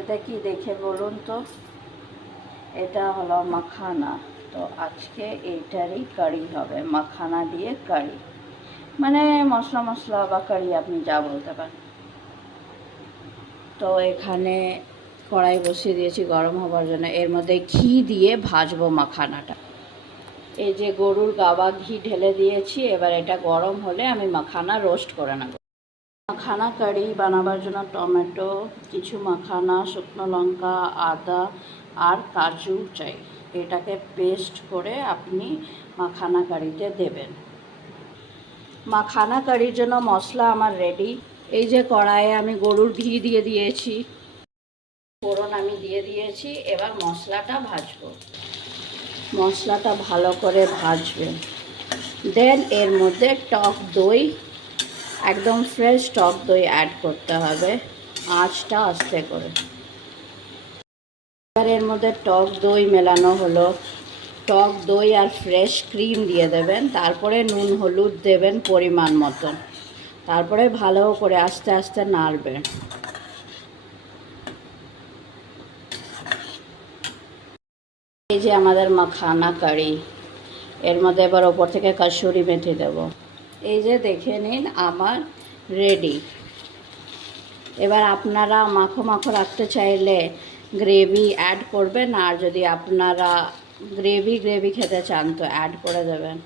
এটা কি দেখে বলুন তো? এটা হলো মাখানা। তো আজকে এইটারই কারি হবে, মাখানা দিয়ে কারি, মানে মশলা মশলা বা কারি আপনি যা বলতে পারেন। তো এখানে কড়াই বসিয়ে দিয়েছি গরম হবার জন্য। এর মধ্যে ঘি দিয়ে ভাজবো মাখানাটা। এই যে গরুর গাওয়া ঘি ঢেলে দিয়েছি। এবার এটা গরম হলে আমি মাখানা রোস্ট করে নেব। মাখানা কারি বানাবার জন্য টমেটো, কিছু মাখানা, শুকনো লঙ্কা, আদা আর কাজু চাই। এটাকে পেস্ট করে আপনি মাখানা কারিতে দেবেন। মাখানা কারির জন্য মশলা আমার রেডি। এই যে কড়াইয়ে আমি গরুর ঘি দিয়ে দিয়েছি, ফোড়ন আমি দিয়ে দিয়েছি। এবার মশলাটা ভাজবো। মশলাটা ভালো করে ভাজবেন। দেন এর মধ্যে টক দই, একদম ফ্রেশ টক দই অ্যাড করতে হবে, আঁচটা আস্তে করে। এবার এর মধ্যে টক দই মেলানো হলো। টক দই আর ফ্রেশ ক্রিম দিয়ে দেবেন। তারপরে নুন হলুদ দেবেন পরিমাণ মতন। তারপরে ভালো করে আস্তে আস্তে নাড়বেন। এই যে আমাদের মাখানা কারি, এর মধ্যে এবার ওপর থেকে কসুরি মেথি দেব। এই যে দেখে নিন আমার রেডি। এবার আপনারা মাখো মাখো রাখতে চাইলে গ্রেভি অ্যাড করবেন, আর যদি আপনারা গ্রেভি খেতে চান তো অ্যাড করে দেবেন।